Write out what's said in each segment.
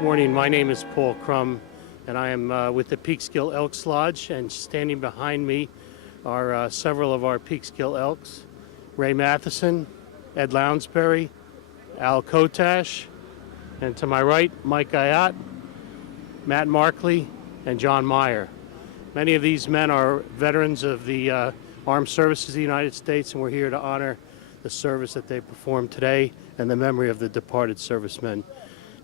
Morning, my name is Paul Crum, and I am with the Peekskill Elks Lodge, and standing behind me are several of our Peekskill Elks: Ray Matheson, Ed Lounsbury, Al Kotash, and to my right, Mike Guyot, Matt Markley, and John Meyer. Many of these men are veterans of the Armed Services of the United States, and we're here to honor the service that they performed today and the memory of the departed servicemen.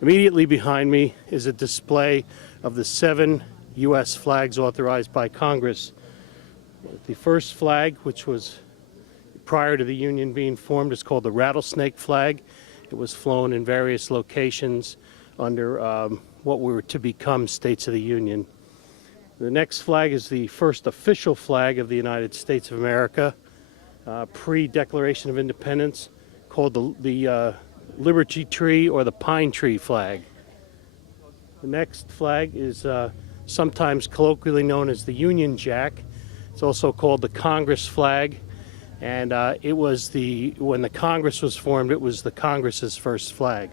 Immediately behind me is a display of the 7 U.S. flags authorized by Congress. The first flag, which was prior to the Union being formed, is called the rattlesnake flag. It was flown in various locations under what were to become States of the Union. The next flag is the first official flag of the United States of America, pre-Declaration of Independence, called the Liberty Tree or the Pine Tree flag. The next flag is sometimes colloquially known as the Union Jack. It's also called the Congress flag, and when the Congress was formed, it was the Congress's first flag.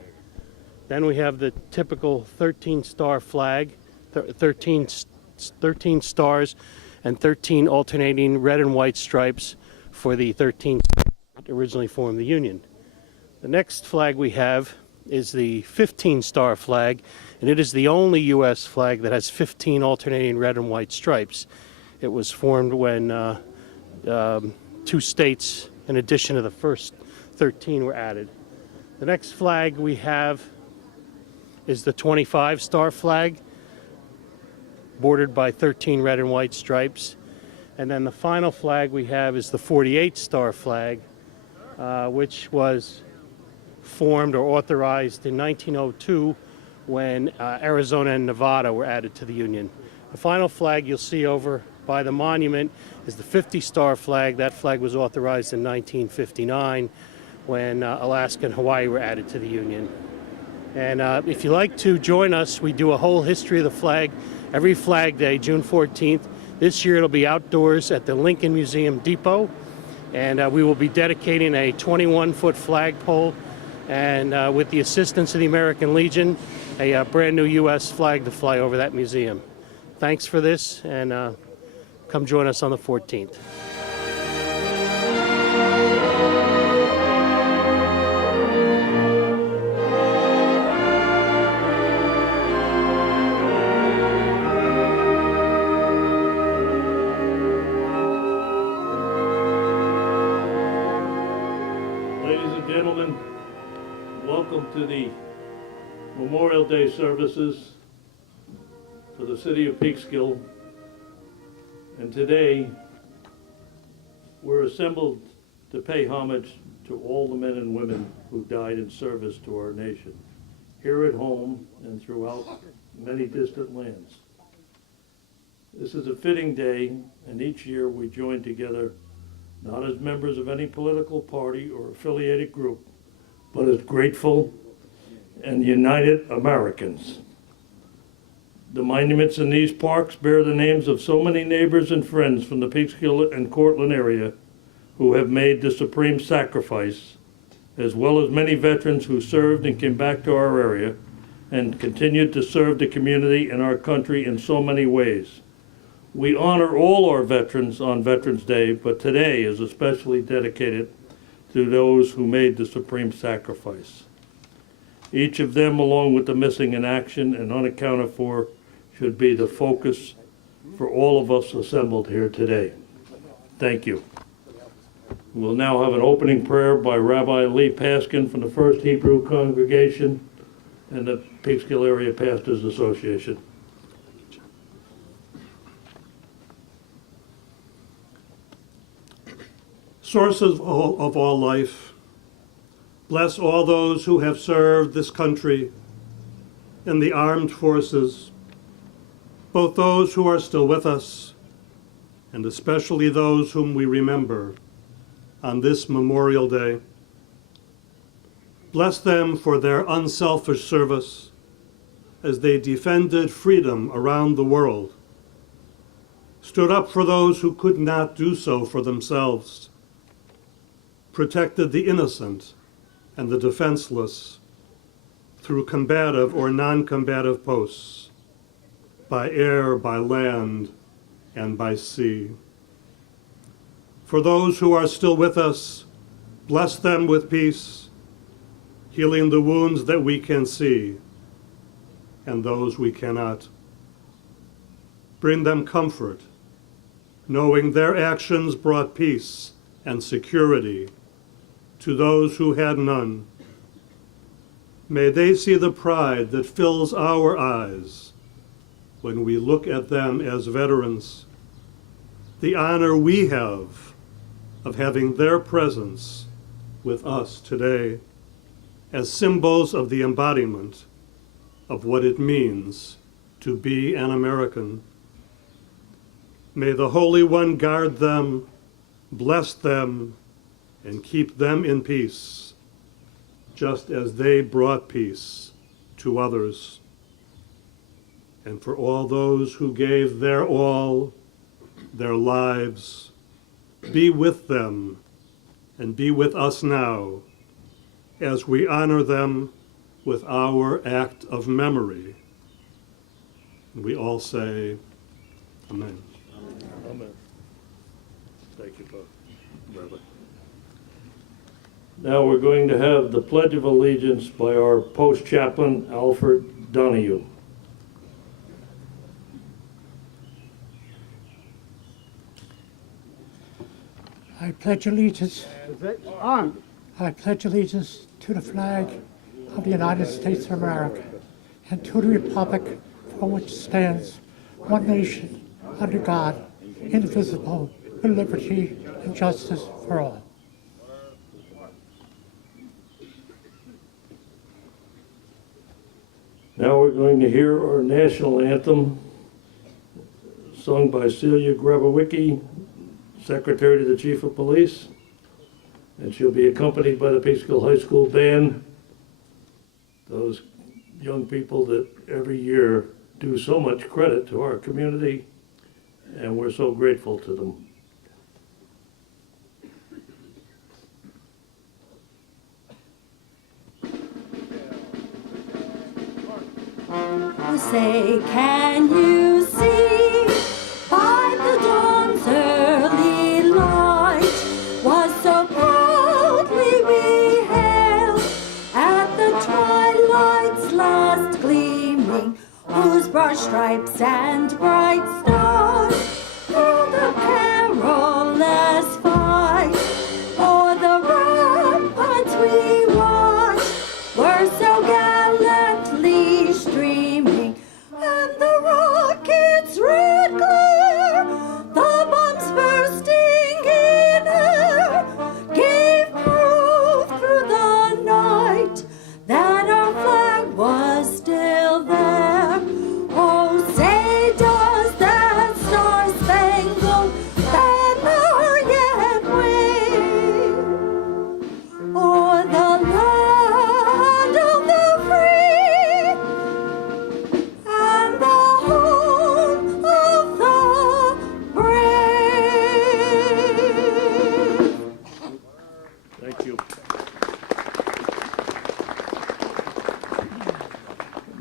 Then we have the typical 13-star flag, 13 stars and 13 alternating red and white stripes for the 13 states that originally formed the Union. The next flag we have is the 15-star flag, and it is the only U.S. flag that has 15 alternating red and white stripes. It was formed when 2 states, in addition to the first 13, were added. The next flag we have is the 25-star flag, bordered by 13 red and white stripes. And then the final flag we have is the 48-star flag, which was formed or authorized in 1902 when Arizona and Nevada were added to the Union. The final flag you'll see over by the monument is the 50-star flag. That flag was authorized in 1959 when Alaska and Hawaii were added to the Union. And if you'd like to join us, we do a whole history of the flag every Flag Day, June 14th. This year it'll be outdoors at the Lincoln Museum Depot, and we will be dedicating a 21-foot flagpole and with the assistance of the American Legion, a brand new U.S. flag to fly over that museum. Thanks for this, and come join us on the 14th. Ladies and gentlemen, welcome to the Memorial Day services for the city of Peekskill. And today, we're assembled to pay homage to all the men and women who died in service to our nation, here at home and throughout many distant lands. This is a fitting day, and each year we join together, not as members of any political party or affiliated group, but as grateful and united Americans. The monuments in these parks bear the names of so many neighbors and friends from the Peekskill and Cortland area who have made the supreme sacrifice, as well as many veterans who served and came back to our area and continued to serve the community and our country in so many ways. We honor all our veterans on Veterans Day, but today is especially dedicated to those who made the supreme sacrifice. Each of them, along with the missing in action and unaccounted for, should be the focus for all of us assembled here today. Thank you. We'll now have an opening prayer by Rabbi Lee Paskin from the First Hebrew Congregation and the Peekskill Area Pastors Association. Sources of all life, bless all those who have served this country in the armed forces, both those who are still with us and especially those whom we remember on this Memorial Day. Bless them for their unselfish service as they defended freedom around the world, stood up for those who could not do so for themselves, protected the innocent and the defenseless, through combative or non-combative posts, by air, by land, and by sea. For those who are still with us, bless them with peace, healing the wounds that we can see and those we cannot. Bring them comfort, knowing their actions brought peace and security to those who had none. May they see the pride that fills our eyes when we look at them as veterans, the honor we have of having their presence with us today as symbols of the embodiment of what it means to be an American. May the Holy One guard them, bless them, and keep them in peace, just as they brought peace to others. And for all those who gave their all, their lives, be with them and be with us now as we honor them with our act of memory. And we all say, Amen. Amen. Thank you, Rabbi. Now we're going to have the Pledge of Allegiance by our post chaplain, Alfred Donahue. I pledge allegiance. I pledge allegiance to the flag of the United States of America and to the republic for which it stands, one nation, under God, indivisible, with liberty and justice for all. Now we're going to hear our national anthem, sung by Celia Grabowicki, Secretary to the Chief of Police, and she'll be accompanied by the Peekskill High School Band, those young people that every year do so much credit to our community, and we're so grateful to them. Say, can you see by the dawn's early light was so proudly we hailed at the twilight's last gleaming, whose broad stripes and bright stars through the perilous fight o'er the ramparts we watched were so gallantly streaming, and the rocket's red glare, the bombs bursting in air, gave proof through the night that our flag was still there. Oh, say does that star-spangled banner yet wave o'er the land of the free and the home of the brave? Thank you.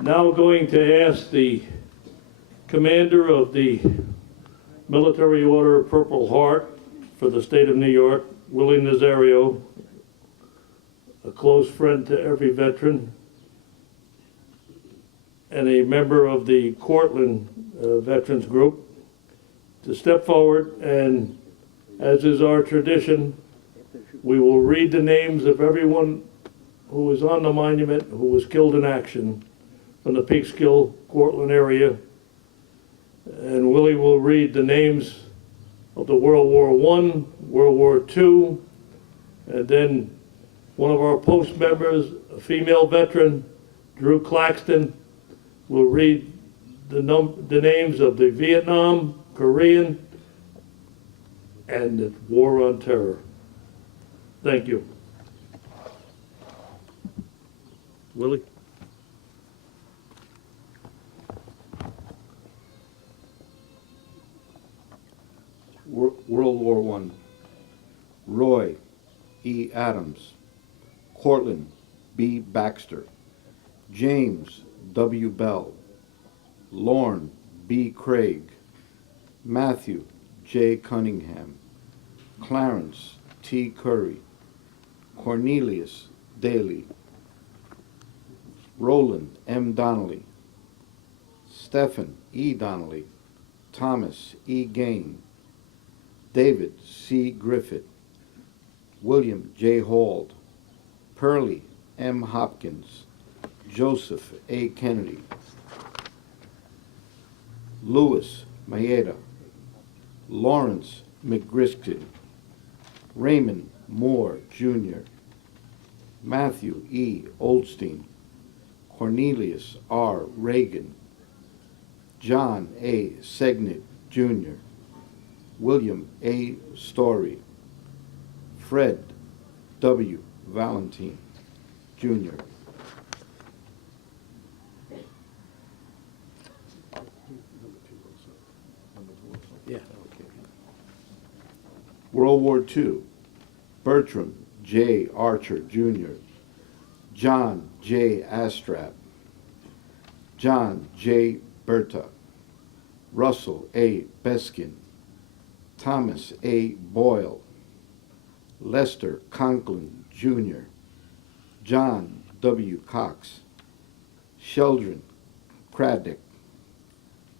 Now going to ask the commander of the Military Order of Purple Heart for the state of New York, Willie Nazario, a close friend to every veteran, and a member of the Cortland Veterans Group, to step forward, and as is our tradition, we will read the names of everyone who was on the monument who was killed in action from the Peekskill, Cortland area. And Willie will read the names of the World War I, World War II, and then one of our post members, a female veteran, Drew Claxton, will read the names of the Vietnam, Korean, and the War on Terror. Thank you. Willie? World War I. Roy E. Adams. Cortland B. Baxter. James W. Bell, Lorne B. Craig, Matthew J. Cunningham, Clarence T. Curry, Cornelius Daly, Roland M. Donnelly, Stephen E. Donnelly, Thomas E. Gain, David C. Griffith, William J. Hald, Pearlie M. Hopkins, Joseph A. Kennedy, Louis Maeda, Lawrence McGriskin, Raymond Moore, Jr., Matthew E. Oldstein, Cornelius R. Reagan, John A. Segnet, Jr., William A. Story, Fred W. Valentine, Jr. Yeah. World War II, Bertram J. Archer, Jr., John J. Astrap, John J. Berta, Russell A. Beskin, Thomas A. Boyle, Lester Conklin, Jr., John W. Cox, Sheldon Craddock,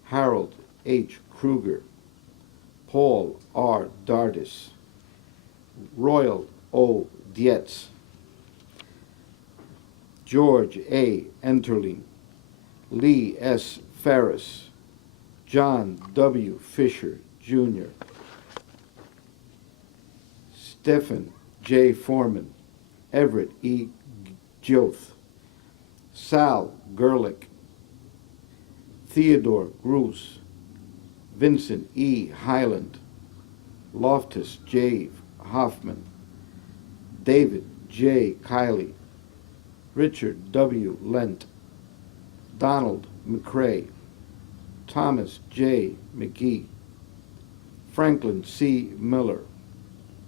Harold H. Kruger, Paul R. Dardis, Royal O. Dietz, George A. Enterling, Lee S. Ferris, John W. Fisher, Jr., Stephen J. Foreman, Everett E. Joth, Sal Gerlich, Theodore Gruss, Vincent E. Highland, Loftus J. Hoffman, David J. Kiley, Richard W. Lent, Donald McCrae, Thomas J. McGee, Franklin C. Miller,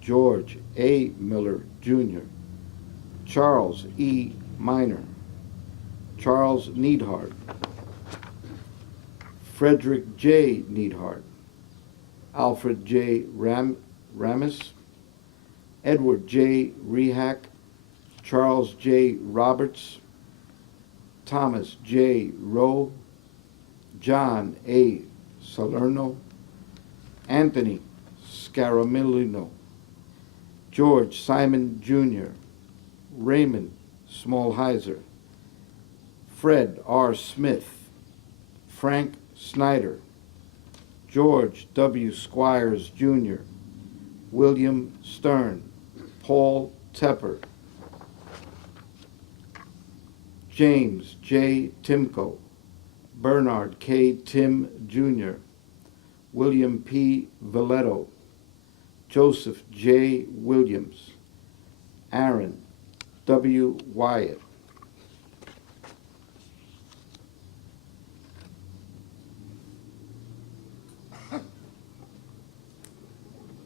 George A. Miller, Jr., Charles E. Miner, Charles Neidhart, Frederick J. Neidhart, Alfred J. Ramis, Edward J. Rehack, Charles J. Roberts, Thomas J. Rowe, John A. Salerno, Anthony Scaramellino, George Simon Jr., Raymond Smallheiser, Fred R. Smith, Frank Snyder, George W. Squires Jr., William Stern, Paul Tepper, James J. Timko, Bernard K. Tim Jr., William P. Valletto, Joseph J. Williams, Aaron W. Wyatt.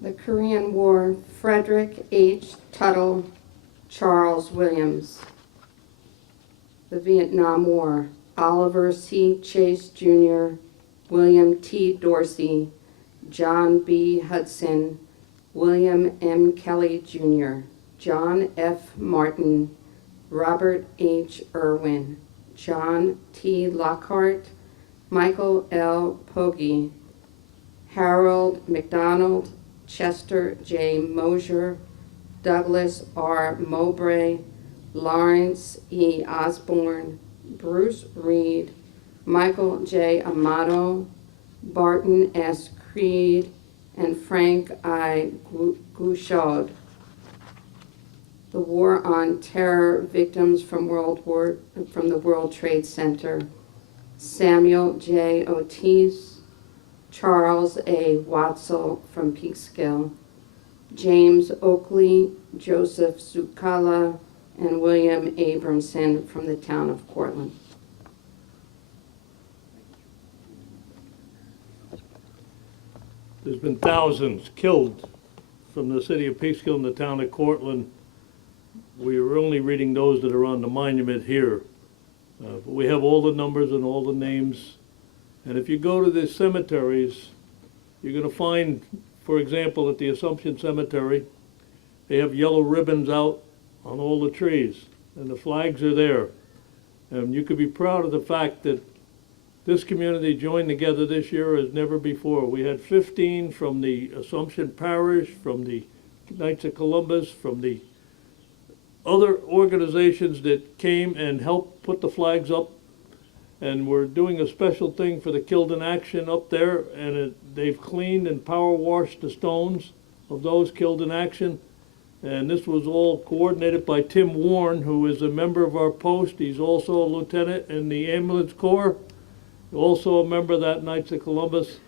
The Korean War, Frederick H. Tuttle, Charles Williams. The Vietnam War, Oliver C. Chase Jr., William T. Dorsey, John B. Hudson, William M. Kelly Jr., John F. Martin, Robert H. Irwin, John T. Lockhart, Michael L. Pogge, Harold McDonald, Chester J. Mosier, Douglas R. Mowbray, Lawrence E. Osborne, Bruce Reed, Michael J. Amato, Barton S. Creed, and Frank I. Gouchaud. The War on Terror victims from the World Trade Center, Samuel J. Otis, Charles A. Watzel from Peekskill, James Oakley, Joseph Zucala, and William Abramson from the town of Cortland. There's been thousands killed from the city of Peekskill and the town of Cortland. We are only reading those that are on the monument here. But we have all the numbers and all the names. And if you go to the cemeteries, you're gonna find, for example, at the Assumption Cemetery, they have yellow ribbons out on all the trees, and the flags are there. And you could be proud of the fact that this community joined together this year as never before. We had 15 from the Assumption Parish, from the Knights of Columbus, from the other organizations that came and helped put the flags up. And we're doing a special thing for the Killed in Action up there, and they've cleaned and power washed the stones of those killed in action. And this was all coordinated by Tim Warren, who is a member of our post. He's also a lieutenant in the ambulance corps, also a member of that Knights of Columbus.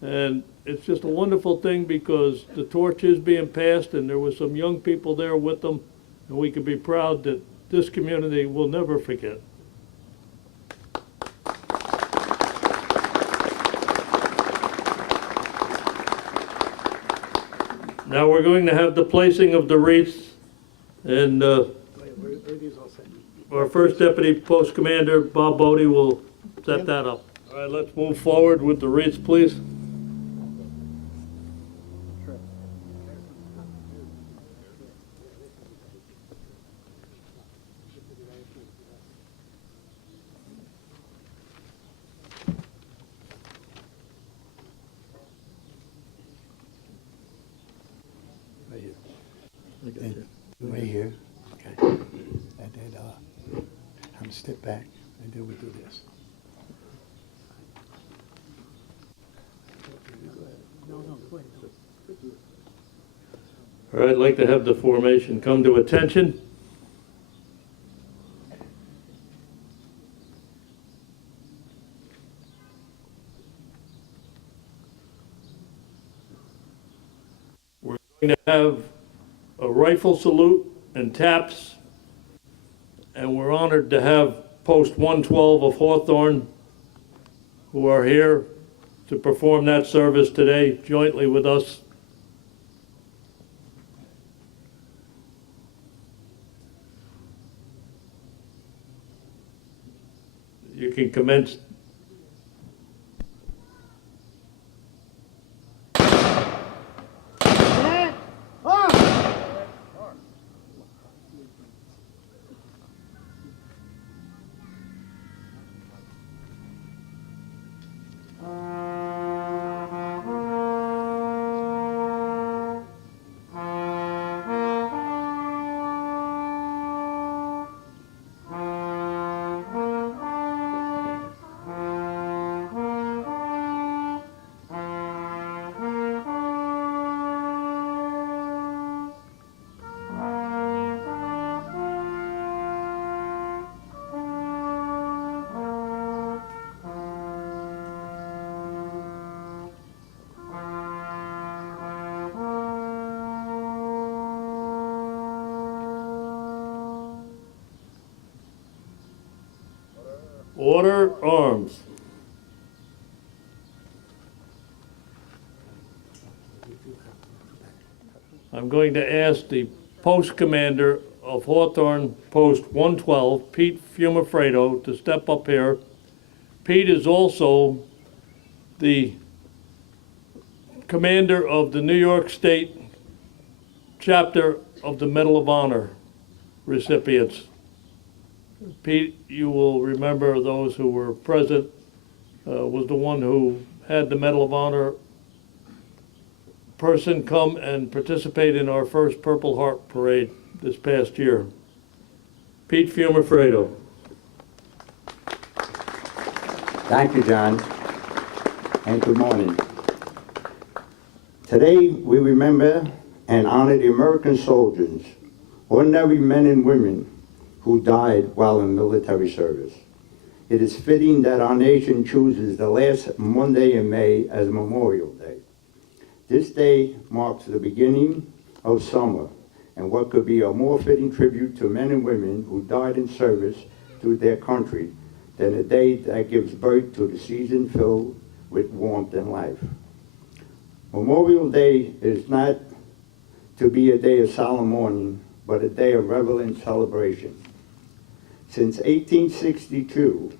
And it's just a wonderful thing because the torch is being passed, and there was some young people there with them, and we can be proud that this community will never forget. Now we're going to have the placing of the wreaths, and our first Deputy Post Commander, Bob Bodie, will set that up. All right, let's move forward with the wreaths, please. Right here, okay. And then I'm gonna step back, and then we do this. All right, I'd like to have the formation come to attention. We're going to have a rifle salute and taps, and we're honored to have Post 112 of Hawthorne, who are here to perform that service today jointly with us. You can commence. Order arms. I'm going to ask the post commander of Hawthorne Post 112, Pete Fumafredo, to step up here. Pete is also the commander of the New York State chapter of the Medal of Honor recipients. Pete, you will remember those who were present, was the one who had the Medal of Honor person come and participate in our first Purple Heart Parade this past year. Pete Fumafredo. Thank you, John, and good morning. Today, we remember and honor the American soldiers, ordinary men and women who died while in military service. It is fitting that our nation chooses the last Monday in May as Memorial Day. This day marks the beginning of summer, and what could be a more fitting tribute to men and women who died in service to their country than a day that gives birth to the season filled with warmth and life. Memorial Day is not to be a day of solemn mourning, but a day of reverent celebration. Since 1862,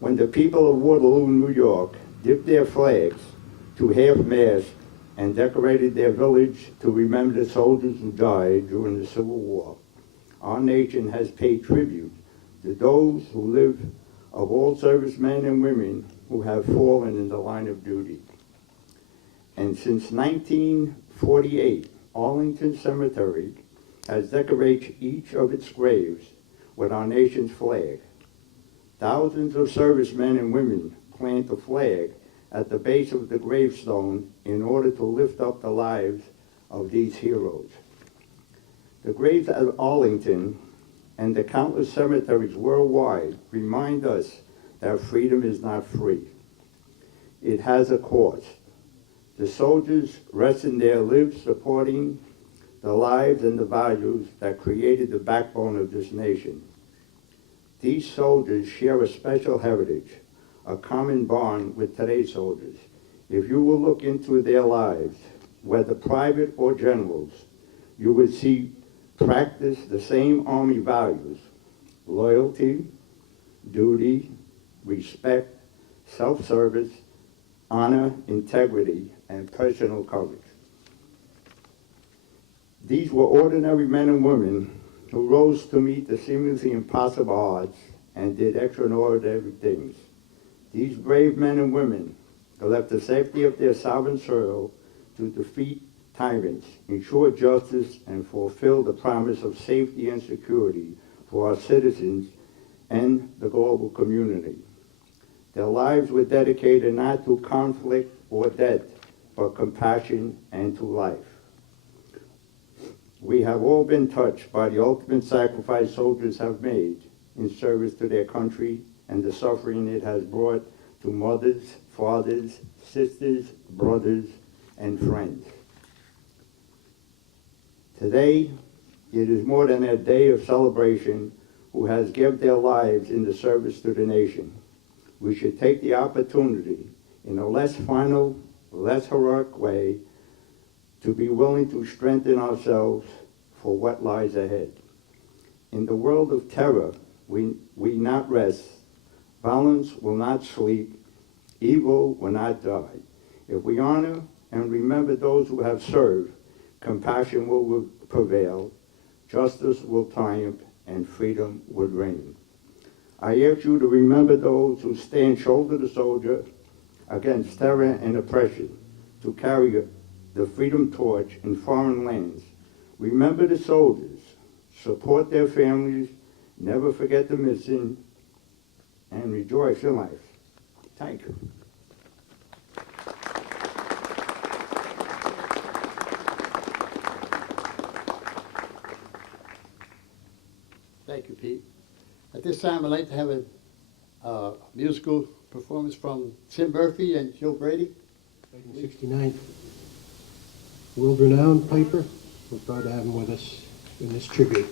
when the people of Waterloo, New York, dipped their flags to half-mast and decorated their village to remember the soldiers who died during the Civil War, our nation has paid tribute to those who live, of all servicemen and women who have fallen in the line of duty. And since 1948, Arlington Cemetery has decorated each of its graves with our nation's flag. Thousands of servicemen and women plant a flag at the base of the gravestone in order to lift up the lives of these heroes. The graves at Arlington and the countless cemeteries worldwide remind us that freedom is not free. It has a cost. The soldiers rest in their lives supporting the lives and the values that created the backbone of this nation. These soldiers share a special heritage, a common bond with today's soldiers. If you will look into their lives, whether private or generals, you would see practice the same Army values: loyalty, duty, respect, self-service, honor, integrity, and personal courage. These were ordinary men and women who rose to meet the seemingly impossible odds and did extraordinary things. These brave men and women left the safety of their sovereign soil to defeat tyrants, ensure justice, and fulfill the promise of safety and security for our citizens and the global community. Their lives were dedicated not to conflict or death, but compassion and to life. We have all been touched by the ultimate sacrifice soldiers have made in service to their country and the suffering it has brought to mothers, fathers, sisters, brothers, and friends. Today, it is more than a day of celebration who has given their lives in the service to the nation. We should take the opportunity in a less final, less heroic way to be willing to strengthen ourselves for what lies ahead. In the world of terror, we not rest. Violence will not sleep. Evil will not die. If we honor and remember those who have served, compassion will prevail, justice will triumph, and freedom will reign. I ask you to remember those who stand shoulder to shoulder against terror and oppression, to carry the freedom torch in foreign lands. Remember the soldiers, support their families, never forget the missing, and rejoice in life. Thank you. Thank you, Pete. At this time, I'd like to have a musical performance from Tim Murphy and Joe Brady. 1969, world-renowned piper. We're proud to have him with us in this tribute.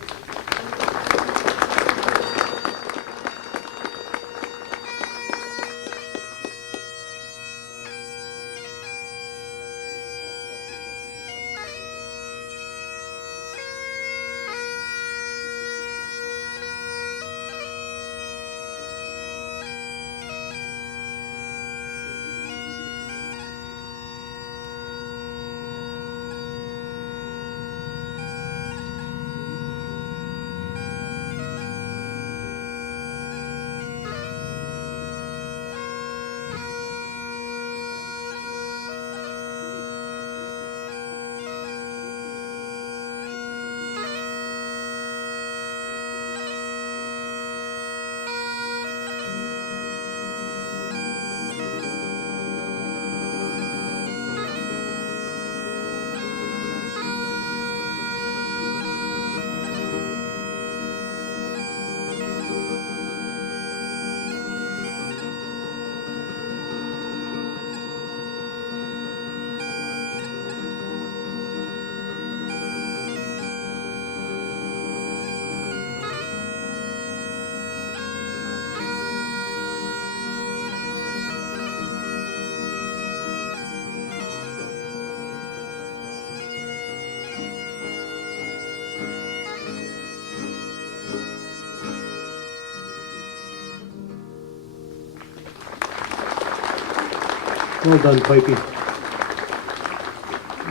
Well done, Pipey.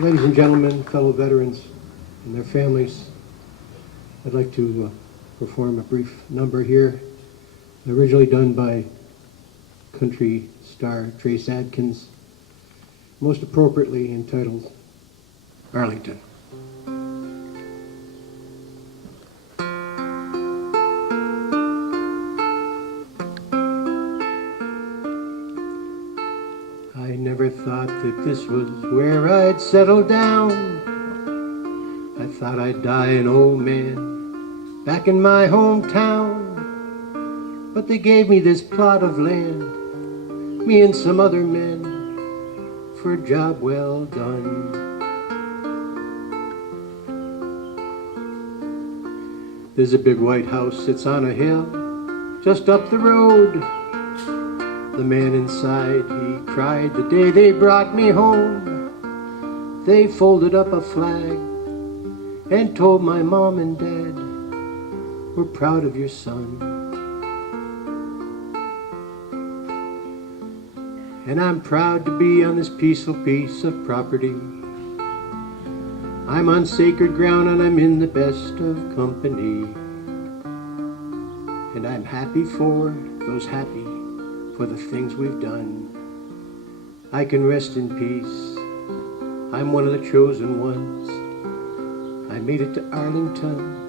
Ladies and gentlemen, fellow veterans and their families, I'd like to perform a brief number here, originally done by country star Trace Adkins, most appropriately entitled Arlington. I never thought that this was where I'd settle down. I thought I'd die an old man back in my hometown. But they gave me this plot of land, me and some other men, for a job well done. There's a big white house, it's on a hill, just up the road. The man inside, he cried the day they brought me home. They folded up a flag and told my mom and dad, we're proud of your son. And I'm proud to be on this peaceful piece of property. I'm on sacred ground and I'm in the best of company. And I'm happy for those happy for the things we've done. I can rest in peace. I'm one of the chosen ones. I made it to Arlington.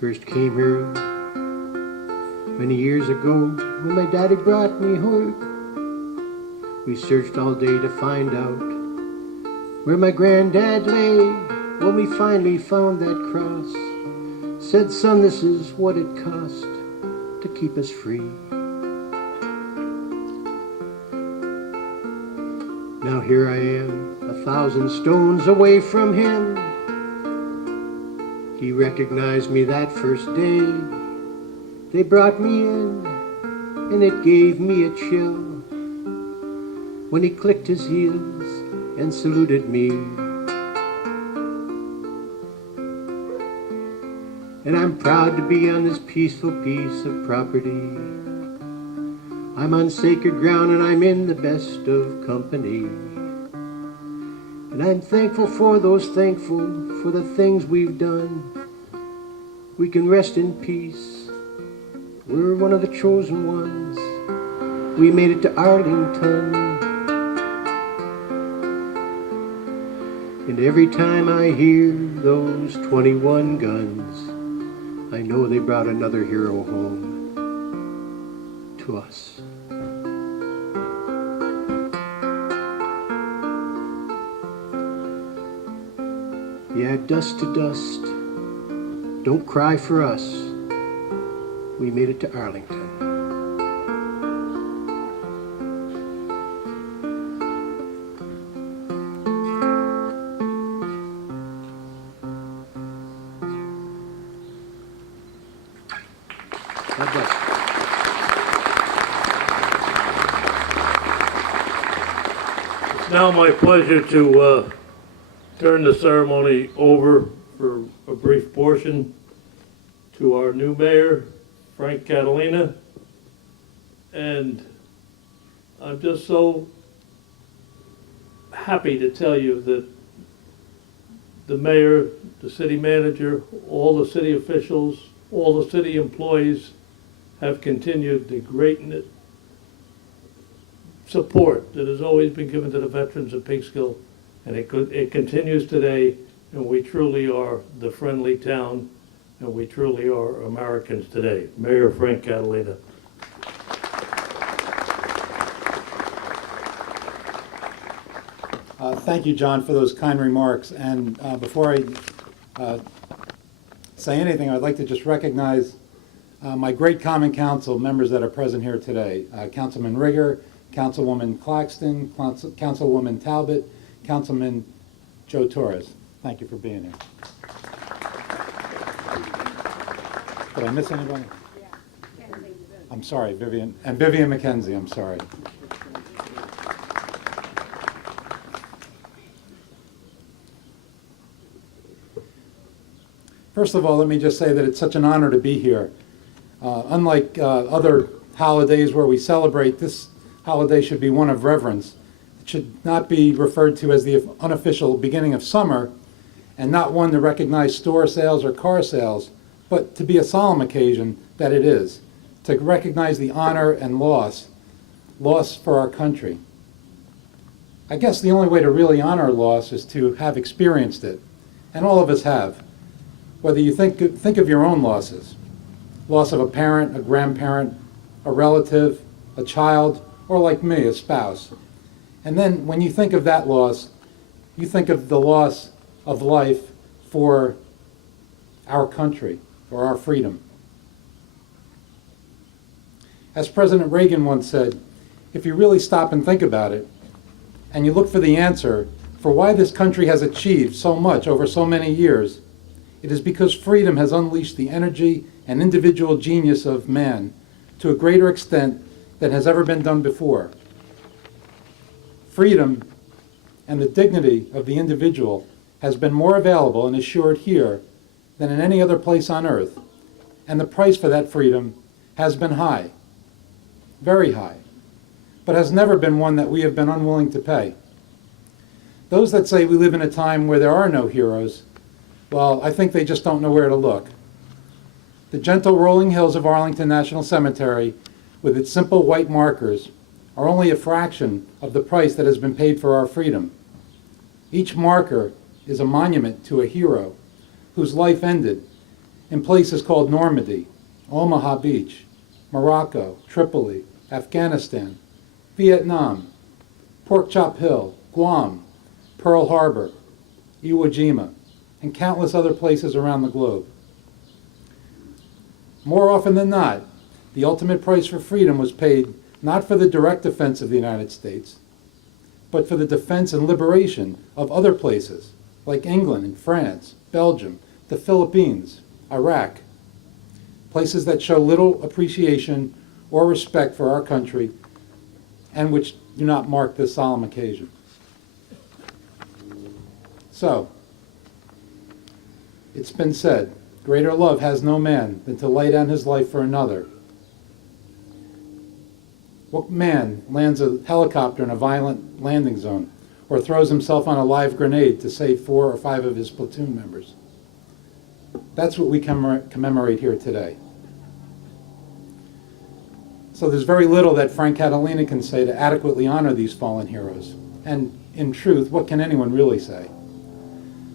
First came here many years ago when my daddy brought me home. We searched all day to find out where my granddad lay. When we finally found that cross, said, son, this is what it cost to keep us free. Now here I am, 1,000 stones away from him. He recognized me that first day. They brought me in, and it gave me a chill when he clicked his heels and saluted me. And I'm proud to be on this peaceful piece of property. I'm on sacred ground and I'm in the best of company. And I'm thankful for those thankful for the things we've done. We can rest in peace. We're one of the chosen ones. We made it to Arlington. And every time I hear those 21 guns, I know they brought another hero home to us. Yeah, dust to dust, don't cry for us. We made it to Arlington. God bless. It's now my pleasure to turn the ceremony over for a brief portion to our new mayor, Frank Catalina. And I'm just so happy to tell you that the mayor, the city manager, all the city officials, all the city employees have continued the great support that has always been given to the veterans of Peekskill, and it continues today, and we truly are the friendly town, and we truly are Americans today. Mayor Frank Catalina. Thank you, John, for those kind remarks. And before I say anything, I'd like to just recognize my great Common Council members that are present here today. Councilman Rigger, Councilwoman Claxton, Councilwoman Talbot, Councilman Joe Torres. Thank you for being here. Did I miss anybody? I'm sorry, Vivian. And Vivian McKenzie, I'm sorry. First of all, let me just say that it's such an honor to be here. Unlike other holidays where we celebrate, this holiday should be one of reverence. It should not be referred to as the unofficial beginning of summer, and not one to recognize store sales or car sales, but to be a solemn occasion that it is, to recognize the honor and loss for our country. I guess the only way to really honor loss is to have experienced it, and all of us have. Whether you think of your own losses, loss of a parent, a grandparent, a relative, a child, or like me, a spouse. And then when you think of that loss, you think of the loss of life for our country, for our freedom. As President Reagan once said, if you really stop and think about it, and you look for the answer for why this country has achieved so much over so many years, it is because freedom has unleashed the energy and individual genius of man to a greater extent than has ever been done before. Freedom and the dignity of the individual has been more available and assured here than in any other place on earth, and the price for that freedom has been high, very high, but has never been one that we have been unwilling to pay. Those that say we live in a time where there are no heroes, well, I think they just don't know where to look. The gentle rolling hills of Arlington National Cemetery, with its simple white markers, are only a fraction of the price that has been paid for our freedom. Each marker is a monument to a hero whose life ended in places called Normandy, Omaha Beach, Morocco, Tripoli, Afghanistan, Vietnam, Pork Chop Hill, Guam, Pearl Harbor, Iwo Jima, and countless other places around the globe. More often than not, the ultimate price for freedom was paid not for the direct defense of the United States, but for the defense and liberation of other places, like England and France, Belgium, the Philippines, Iraq, places that show little appreciation or respect for our country and which do not mark this solemn occasion. So, it's been said, greater love has no man than to lay down his life for another. What man lands a helicopter in a violent landing zone or throws himself on a live grenade to save 4 or 5 of his platoon members? That's what we commemorate here today. So there's very little that Frank Catalina can say to adequately honor these fallen heroes. And in truth, what can anyone really say?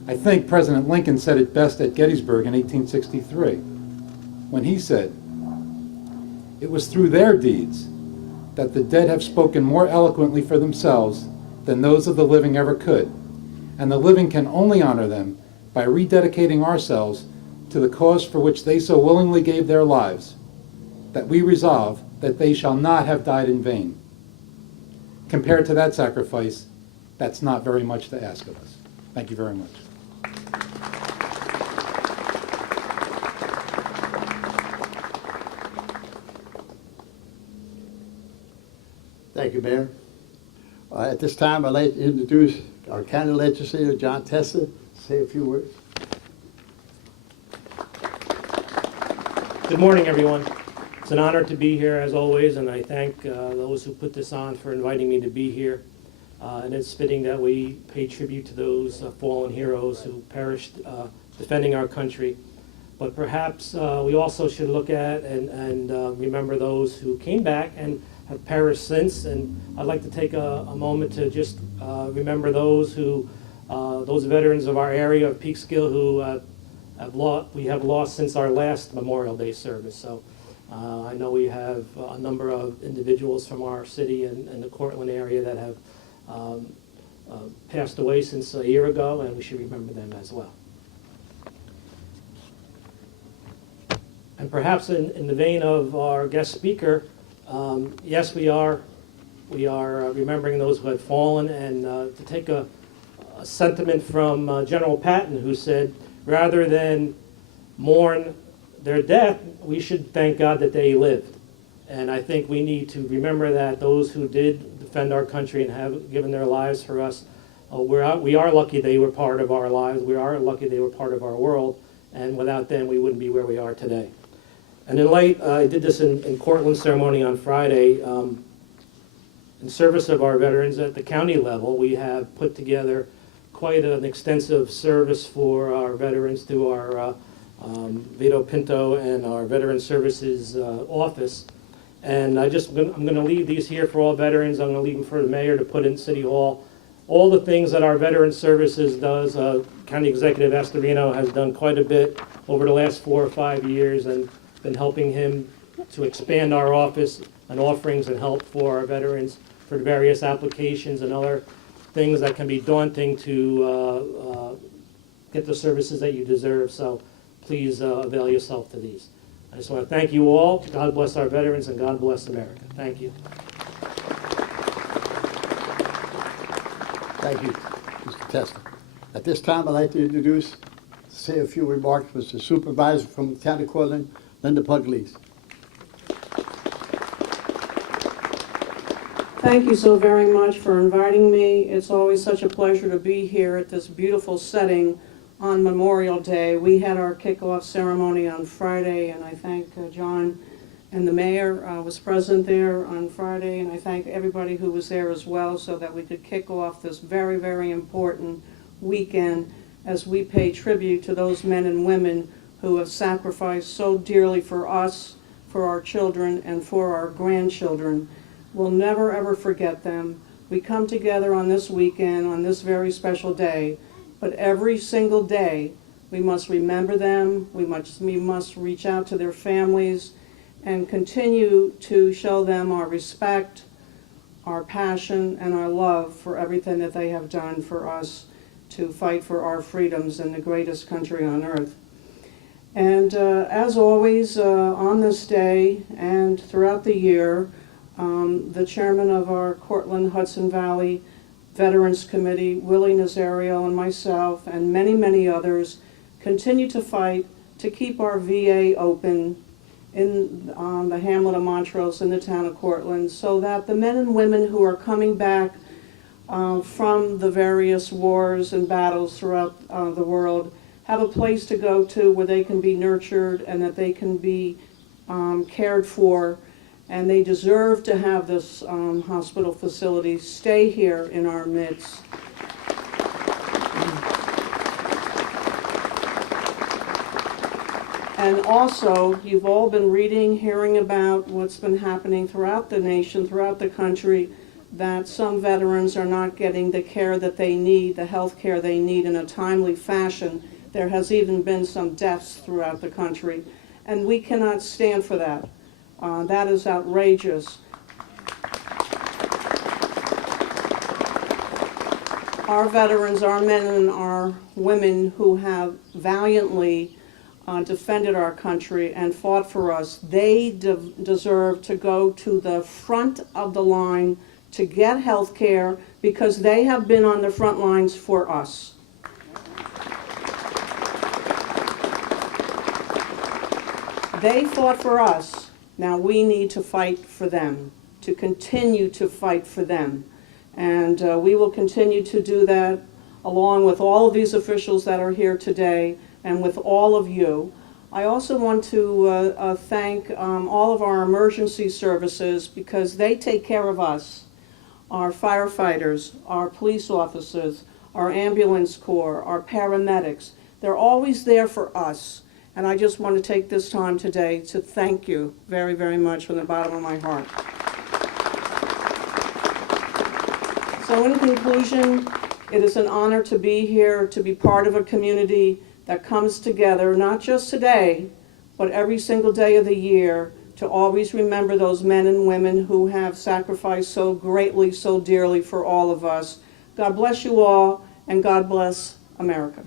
I think President Lincoln said it best at Gettysburg in 1863, when he said, "It was through their deeds that the dead have spoken more eloquently for themselves than those of the living ever could, and the living can only honor them by rededicating ourselves to the cause for which they so willingly gave their lives, that we resolve that they shall not have died in vain." Compared to that sacrifice, that's not very much to ask of us. Thank you very much. Thank you, Mayor. At this time, I'd like to introduce our county legislator, John Tessa, to say a few words. Good morning, everyone. It's an honor to be here, as always, and I thank those who put this on for inviting me to be here. And it's fitting that we pay tribute to those fallen heroes who perished defending our country. But perhaps we also should look at and remember those who came back and have perished since. And I'd like to take a moment to just remember those veterans of our area of Peekskill who we have lost since our last Memorial Day service. So I know we have a number of individuals from our city and the Cortland area that have passed away since a year ago, and we should remember them as well. And perhaps in the vein of our guest speaker, yes, we are remembering those who had fallen, and to take a sentiment from General Patton, who said, rather than mourn their death, we should thank God that they lived. And I think we need to remember that those who did defend our country and have given their lives for us, we are lucky they were part of our lives. We are lucky they were part of our world. And without them, we wouldn't be where we are today. And in light, I did this in Cortland ceremony on Friday. In service of our veterans at the county level, we have put together quite an extensive service for our veterans through our Vito Pinto and our Veteran Services office. And I'm going to leave these here for all veterans. I'm going to leave them for the mayor to put in City Hall. All the things that our Veteran Services does, County Executive Astorino has done quite a bit over the last 4 or 5 years and been helping him to expand our office and offerings and help for our veterans for various applications and other things that can be daunting to get the services that you deserve. So please avail yourself to these. I just want to thank you all. God bless our veterans and God bless America. Thank you. Thank you, Mr. Testa. At this time, I'd like to say a few remarks with the supervisor from the Town of Cortland, Linda Pugliese. Thank you so very much for inviting me. It's always such a pleasure to be here at this beautiful setting on Memorial Day. We had our kickoff ceremony on Friday, and I thank John and the mayor was present there on Friday, and I thank everybody who was there as well so that we could kick off this very, very important weekend as we pay tribute to those men and women who have sacrificed so dearly for us, for our children, and for our grandchildren. We'll never ever forget them. We come together on this weekend, on this very special day, but every single day we must remember them, we must reach out to their families and continue to show them our respect, our passion, and our love for everything that they have done for us to fight for our freedoms in the greatest country on earth. And as always, on this day and throughout the year, the chairman of our Cortland Hudson Valley Veterans Committee, Willie Nazario, and myself, and many, many others, continue to fight to keep our VA open in the hamlet of Montrose in the town of Cortland so that the men and women who are coming back from the various wars and battles throughout the world have a place to go to where they can be nurtured and that they can be cared for, and they deserve to have this hospital facility stay here in our midst. And also, you've all been reading, hearing about what's been happening throughout the nation, throughout the country, that some veterans are not getting the care that they need, the health care they need in a timely fashion. There has even been some deaths throughout the country, and we cannot stand for that. That is outrageous. Our veterans, our men and our women who have valiantly defended our country and fought for us, they deserve to go to the front of the line to get health care because they have been on the front lines for us. They fought for us. Now we need to fight for them, to continue to fight for them. And we will continue to do that along with all of these officials that are here today and with all of you. I also want to thank all of our emergency services because they take care of us, our firefighters, our police officers, our ambulance corps, our paramedics. They're always there for us. And I just want to take this time today to thank you very, very much from the bottom of my heart. So in conclusion, it is an honor to be here, to be part of a community that comes together, not just today, but every single day of the year, to always remember those men and women who have sacrificed so greatly, so dearly for all of us. God bless you all, and God bless America.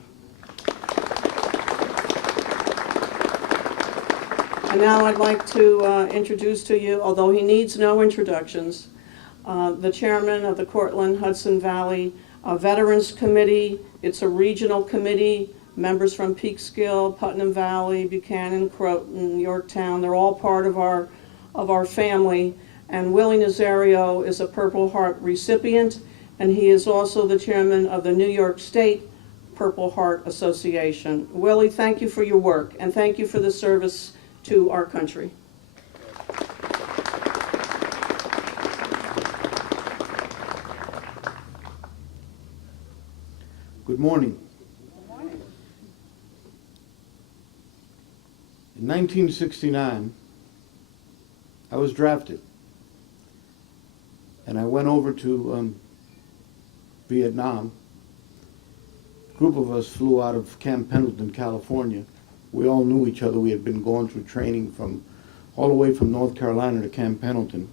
And now I'd like to introduce to you, although he needs no introductions, the chairman of the Cortland Hudson Valley Veterans Committee. It's a regional committee, members from Peekskill, Putnam Valley, Buchanan, Croton, Yorktown. They're all part of our family. And Willie Nazario is a Purple Heart recipient, and he is also the chairman of the New York State Purple Heart Association. Willie, thank you for your work, and thank you for the service to our country. Good morning. In 1969, I was drafted, and I went over to Vietnam. A group of us flew out of Camp Pendleton, California. We all knew each other. We had been going through training from all the way from North Carolina to Camp Pendleton.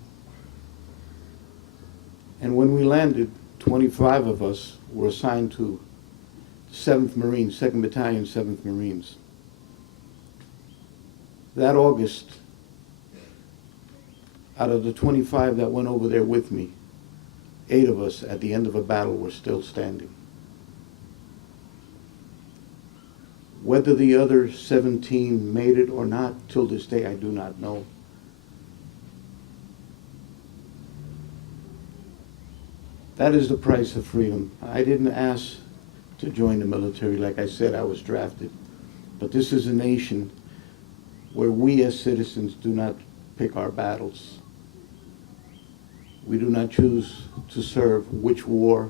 And when we landed, 25 of us were assigned to 7th Marines, 2nd Battalion, 7th Marines. That August, out of the 25 that went over there with me, 8 of us at the end of a battle were still standing. Whether the other 17 made it or not, till this day, I do not know. That is the price of freedom. I didn't ask to join the military. Like I said, I was drafted. But this is a nation where we as citizens do not pick our battles. We do not choose to serve which war.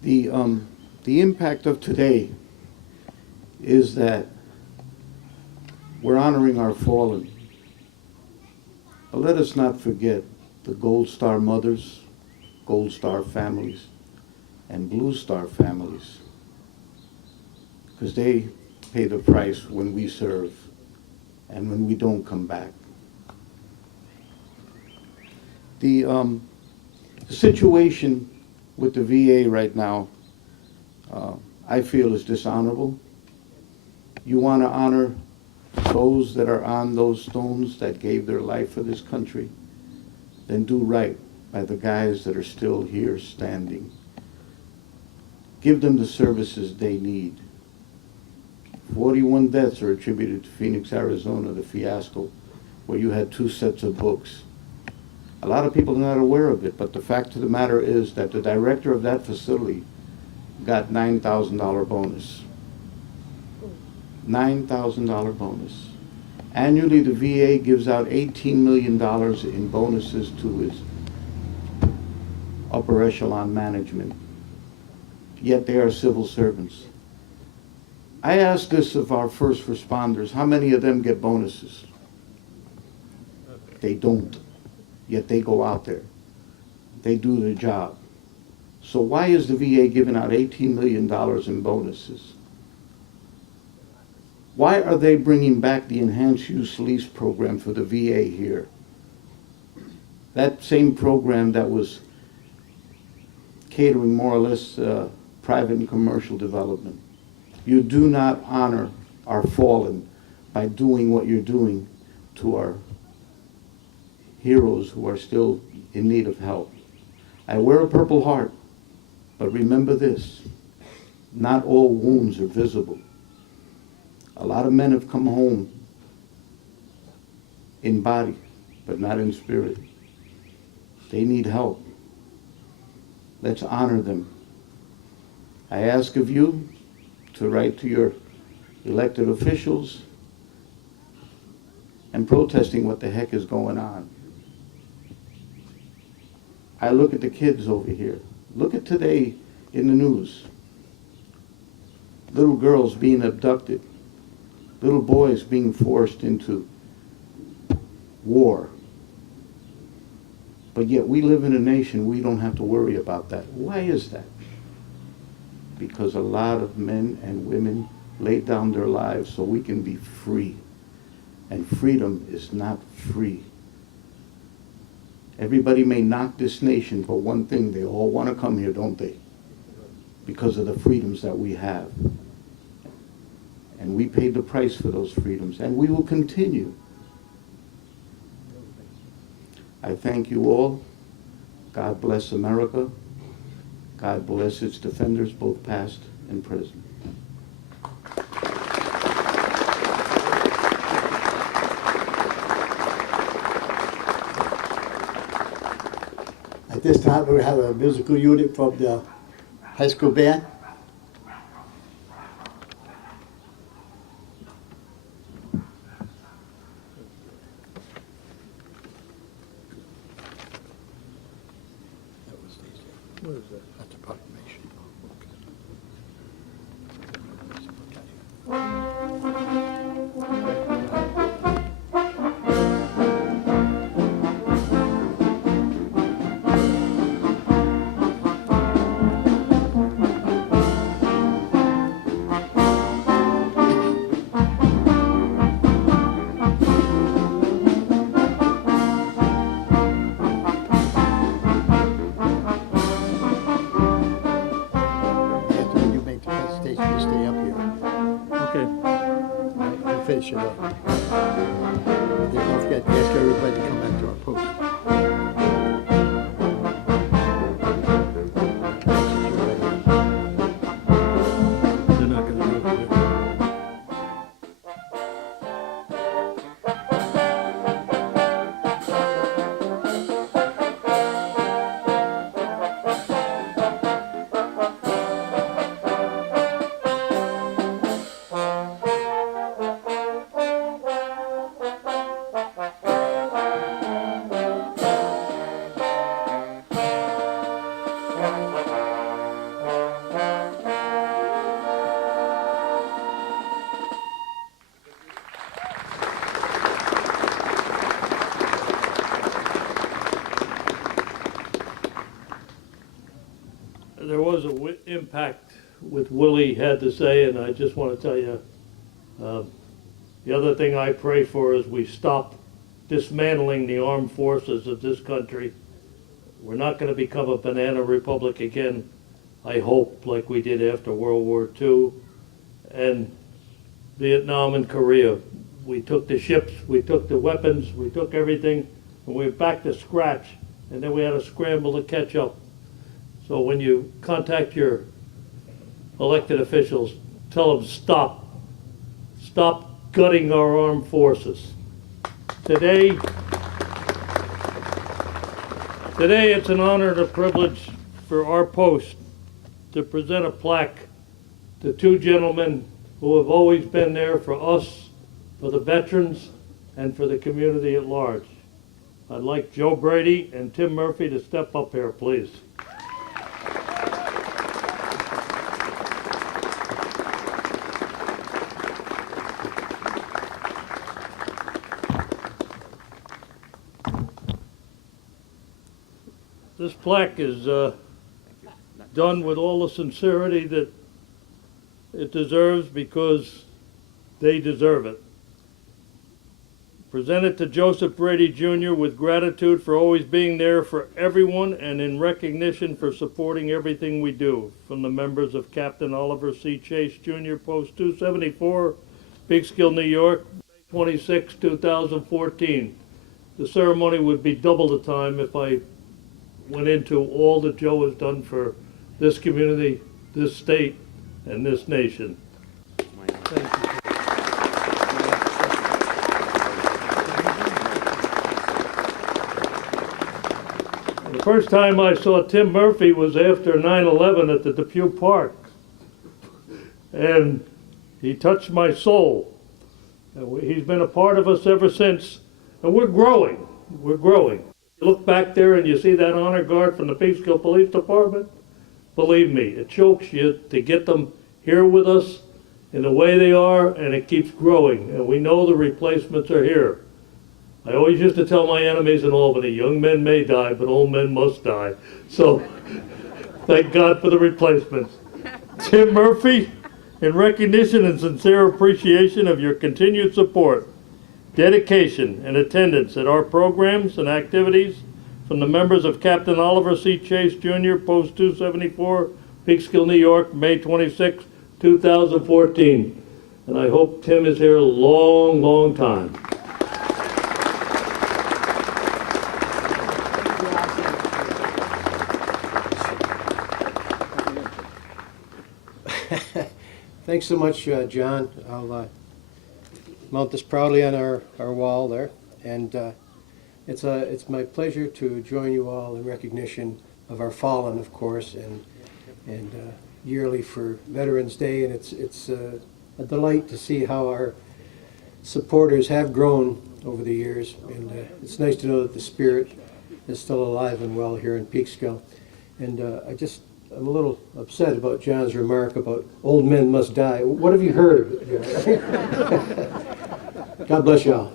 The impact of today is that we're honoring our fallen. But let us not forget the Gold Star mothers, Gold Star families, and Blue Star families, because they pay the price when we serve and when we don't come back. The situation with the VA right now, I feel is dishonorable. You want to honor those that are on those stones that gave their life for this country, then do right by the guys that are still here standing. Give them the services they need. 41 deaths are attributed to Phoenix, Arizona, the fiasco, where you had 2 sets of books. A lot of people are not aware of it, but the fact of the matter is that the director of that facility got $9,000 bonus. $9,000 bonus. Annually, the VA gives out $18 million in bonuses to its upper echelon management, yet they are civil servants. I ask this of our first responders, how many of them get bonuses? They don't, yet they go out there. They do their job. So why is the VA giving out $18 million in bonuses? Why are they bringing back the enhanced use lease program for the VA here? That same program that was catering more or less private and commercial development. You do not honor our fallen by doing what you're doing to our heroes who are still in need of help. I wear a Purple Heart, but remember this, not all wounds are visible. A lot of men have come home in body, but not in spirit. They need help. Let's honor them. I ask of you to write to your elected officials and protesting what the heck is going on. I look at the kids over here. Look at today in the news. Little girls being abducted. Little boys being forced into war. But yet we live in a nation we don't have to worry about that. Why is that? Because a lot of men and women laid down their lives so we can be free. And freedom is not free. Everybody may knock this nation for one thing. They all want to come here, don't they? Because of the freedoms that we have. And we paid the price for those freedoms, and we will continue. I thank you all. God bless America. God bless its defenders, both past and present. At this time, we have a musical unit from the high school band. That's a proclamation. After you make the presentation, you stay up here. Okay. Right, and finish it up. And then don't forget to ask everybody to come back to our post. They're not gonna do it. There was a impact with Willie had to say, and I just want to tell you, the other thing I pray for is we stop dismantling the armed forces of this country. We're not going to become a banana republic again, I hope, like we did after World War II and Vietnam and Korea. We took the ships, we took the weapons, we took everything, and we're back to scratch, and then we had to scramble to catch up. So when you contact your elected officials, tell them stop. Stop gutting our armed forces. Today it's an honor and a privilege for our post to present a plaque to two gentlemen who have always been there for us, for the veterans, and for the community at large. I'd like Joe Brady and Tim Murphy to step up here, please. This plaque is done with all the sincerity that it deserves because they deserve it. Presented to Joseph Brady Jr. with gratitude for always being there for everyone and in recognition for supporting everything we do. From the members of Captain Oliver C. Chase Jr., Post 274, Peekskill, New York, May 26, 2014. The ceremony would be double the time if I went into all that Joe has done for this community, this state, and this nation. Thank you. The first time I saw Tim Murphy was after 9/11 at the Depew Park. And he touched my soul. And he's been a part of us ever since. And we're growing. We're growing. You look back there and you see that honor guard from the Peekskill Police Department. Believe me, it chokes you to get them here with us in the way they are, and it keeps growing. And we know the replacements are here. I always used to tell my enemies in Albany, young men may die, but old men must die. So, thank God for the replacements. Tim Murphy, in recognition and sincere appreciation of your continued support, dedication, and attendance at our programs and activities from the members of Captain Oliver C. Chase Jr., Post 274, Peekskill, New York, May 26, 2014. And I hope Tim is here a long, long time. Thanks so much, John. I'll mount this proudly on our wall there. And it's my pleasure to join you all in recognition of our fallen, of course, and yearly for Veterans Day. And it's a delight to see how our supporters have grown over the years. And it's nice to know that the spirit is still alive and well here in Peekskill. And I'm a little upset about John's remark about old men must die. What have you heard? God bless y'all.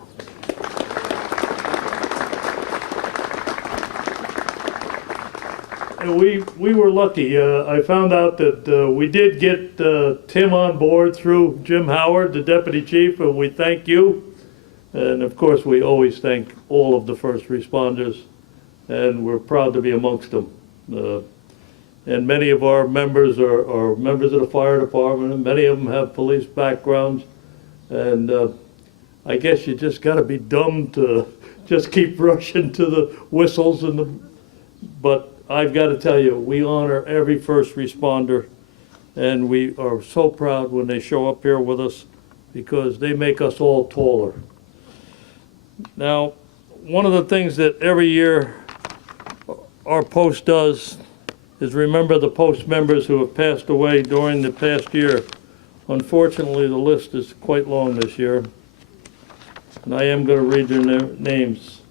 And we were lucky. I found out that we did get Tim on board through Jim Howard, the deputy chief, and we thank you. And of course, we always thank all of the first responders, and we're proud to be amongst them. And many of our members are members of the fire department, and many of them have police backgrounds. And I guess you just got to be dumb to just keep rushing to the whistles and the. But I've got to tell you, we honor every first responder, and we are so proud when they show up here with us because they make us all taller. Now, one of the things that every year our post does is remember the post members who have passed away during the past year. Unfortunately, the list is quite long this year, and I am going to read their names.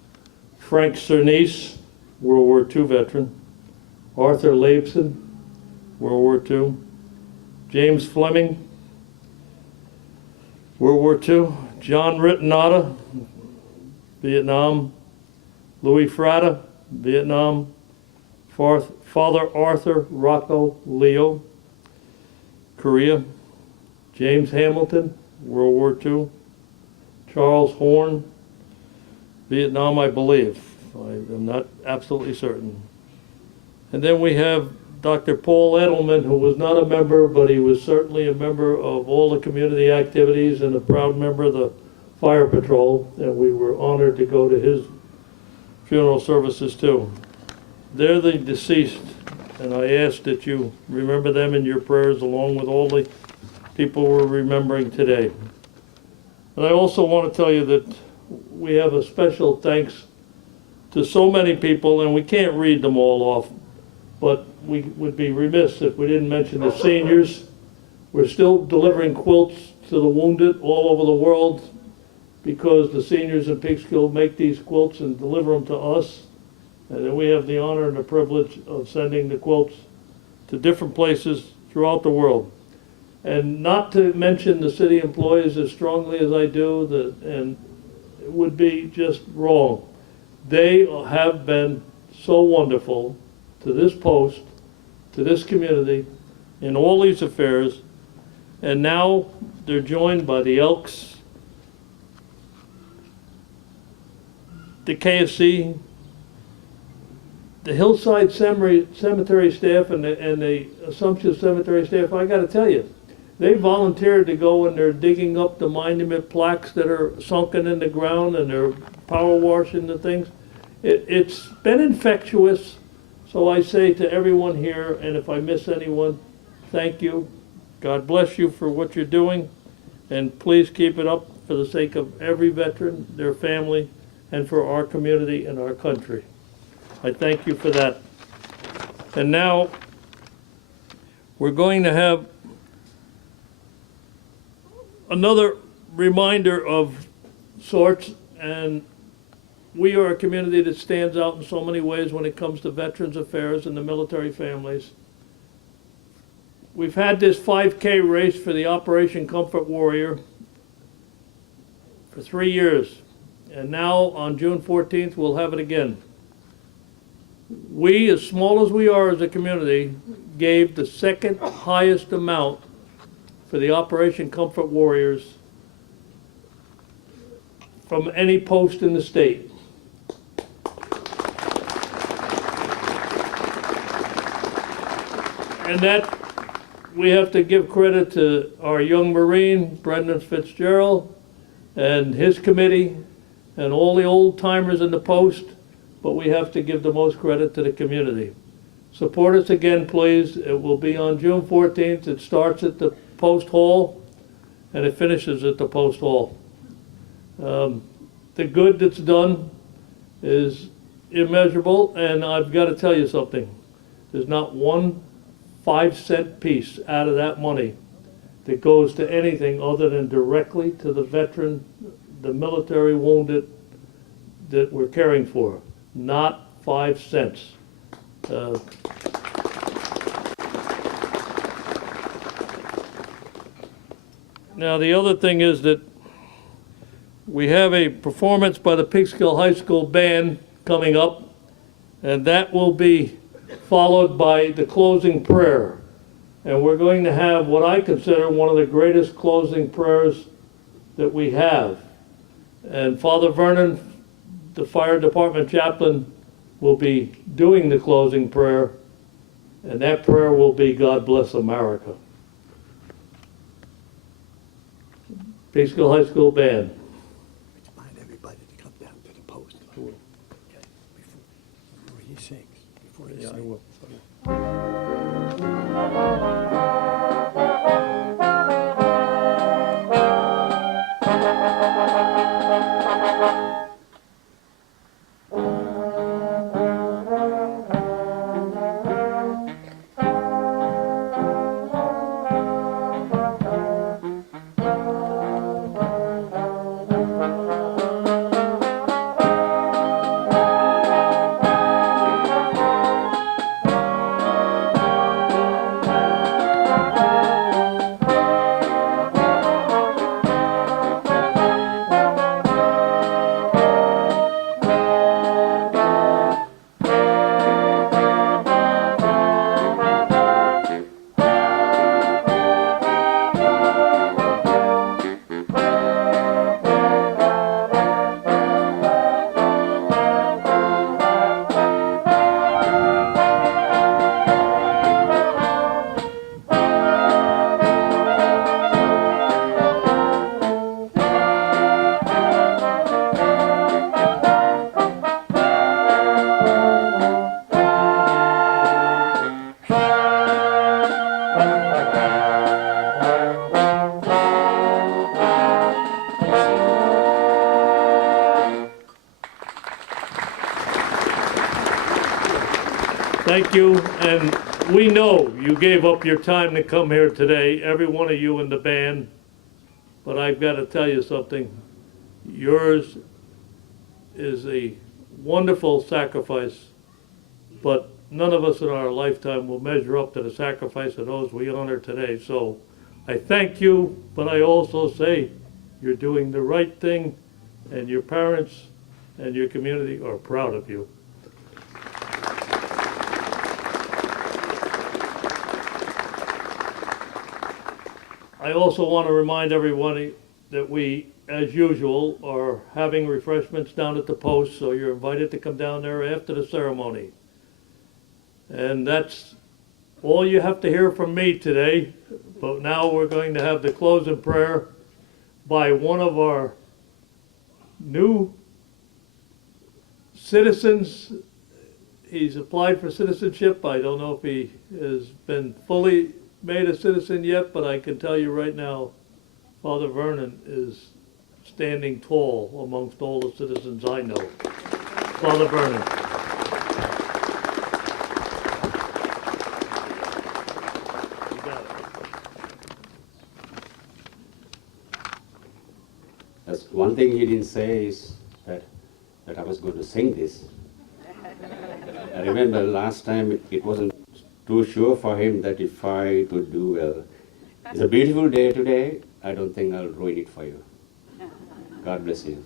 Frank Cernice, World War II veteran. Arthur Leibson, World War II. James Fleming, World War II. John Rittenata, Vietnam. Louis Fratta, Vietnam. Father Arthur Rocco Leo, Korea. James Hamilton, World War II. Charles Horn, Vietnam, I believe. I'm not absolutely certain. And then we have Dr. Paul Edelman, who was not a member, but he was certainly a member of all the community activities and a proud member of the Fire Patrol, and we were honored to go to his funeral services too. They're the deceased, and I ask that you remember them in your prayers along with all the people we're remembering today. And I also want to tell you that we have a special thanks to so many people, and we can't read them all off, but we would be remiss if we didn't mention the seniors. We're still delivering quilts to the wounded all over the world because the seniors in Peekskill make these quilts and deliver them to us. And then we have the honor and the privilege of sending the quilts to different places throughout the world. And not to mention the city employees as strongly as I do, and it would be just wrong. They have been so wonderful to this post, to this community, in all these affairs, and now they're joined by the Elks, the KFC, the Hillside Cemetery staff, and the Assumption Cemetery staff. I got to tell you, they volunteered to go and they're digging up the monument plaques that are sunken in the ground, and they're power washing the things. It's been infectious. So I say to everyone here, and if I miss anyone, thank you. God bless you for what you're doing, and please keep it up for the sake of every veteran, their family, and for our community and our country. I thank you for that. And now we're going to have another reminder of sorts, and we are a community that stands out in so many ways when it comes to veterans affairs and the military families. We've had this 5K race for the Operation Comfort Warrior for 3 years, and now on June 14th we'll have it again. We, as small as we are as a community, gave the second highest amount for the Operation Comfort Warriors from any post in the state. And that, we have to give credit to our young Marine, Brendan Fitzgerald, and his committee, and all the old timers in the post, but we have to give the most credit to the community. Support us again, please. It will be on June 14th. It starts at the Post Hall, and it finishes at the Post Hall. The good that's done is immeasurable, and I've got to tell you something. There's not one 5-cent piece out of that money that goes to anything other than directly to the veteran, the military wounded that we're caring for. Not 5 cents. Now, the other thing is that we have a performance by the Peekskill High School Band coming up, and that will be followed by the closing prayer. And we're going to have what I consider one of the greatest closing prayers that we have. And Father Vernon, the fire department chaplain, will be doing the closing prayer, and that prayer will be God Bless America. Peekskill High School Band. Remind everybody to come down to the post. Okay, before he sings. Before he sings. I will. Thank you, and we know you gave up your time to come here today, every one of you in the band, but I've got to tell you something. Yours is a wonderful sacrifice, but none of us in our lifetime will measure up to the sacrifice of those we honor today. So I thank you, but I also say you're doing the right thing, and your parents and your community are proud of you. I also want to remind everyone that we, as usual, are having refreshments down at the post, so you're invited to come down there after the ceremony. And that's all you have to hear from me today, but now we're going to have the closing prayer by one of our new citizens. He's applied for citizenship. I don't know if he has been fully made a citizen yet, but I can tell you right now, Father Vernon is standing tall amongst all the citizens I know. Father Vernon. You got it. That's one thing he didn't say is that I was going to sing this. I remember last time it wasn't too sure for him that if I could do well. It's a beautiful day today. I don't think I'll ruin it for you. God bless you.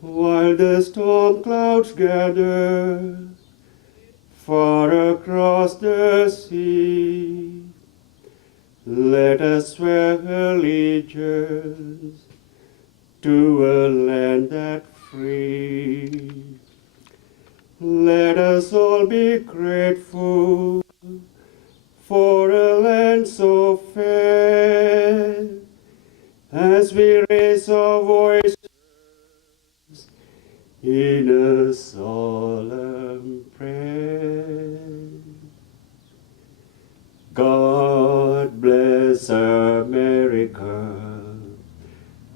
While the storm clouds gather far across the sea, let us swear allegiance to a land that free. Let us all be grateful for a land so fair, as we raise our voices in a solemn prayer. God bless America,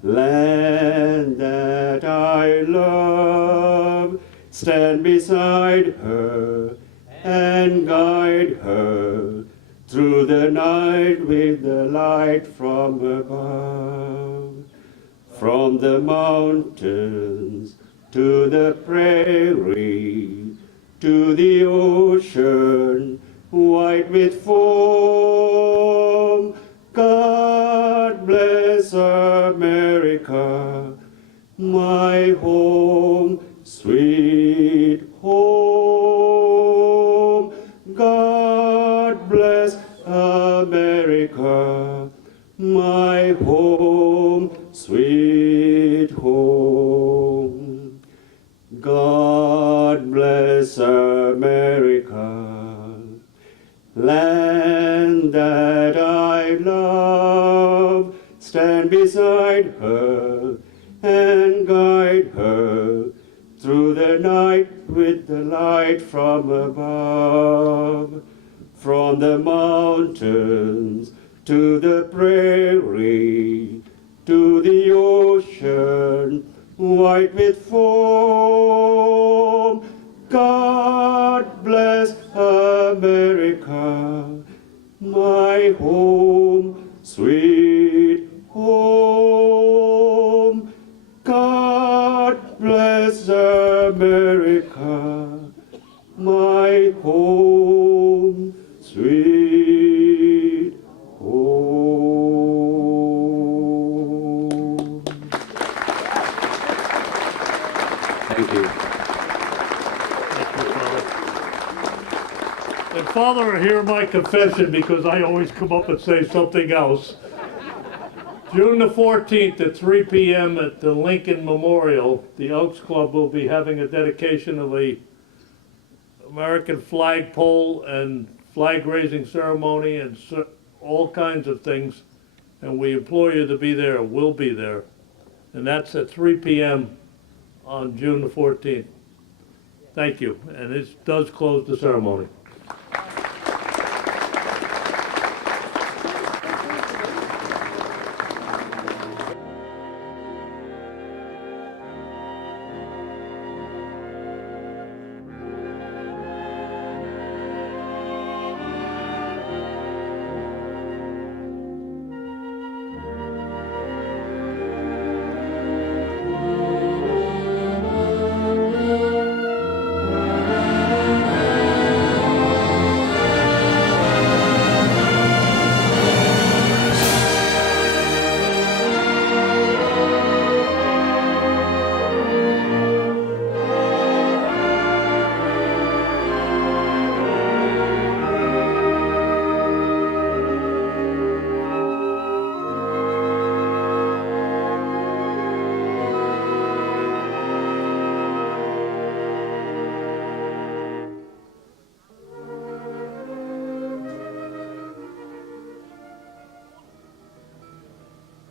land that I love. Stand beside her and guide her through the night with the light from above. From the mountains to the prairie, to the ocean, white with foam. God bless America, my home, sweet home. God bless America, my home, sweet home. God bless America, land that I love. Stand beside her and guide her through the night with the light from above. From the mountains to the prairie, to the ocean, white with foam. God bless America, my home, sweet home. God bless America, my home, sweet home. Thank you. And Father, hear my confession because I always come up and say something else. June the 14th at 3 p.m. at the Lincoln Memorial, the Elks Club will be having a dedication of a American flagpole and flag raising ceremony and all kinds of things. And we implore you to be there, we'll be there. And that's at 3 p.m. on June the 14th. Thank you. And this does close the ceremony.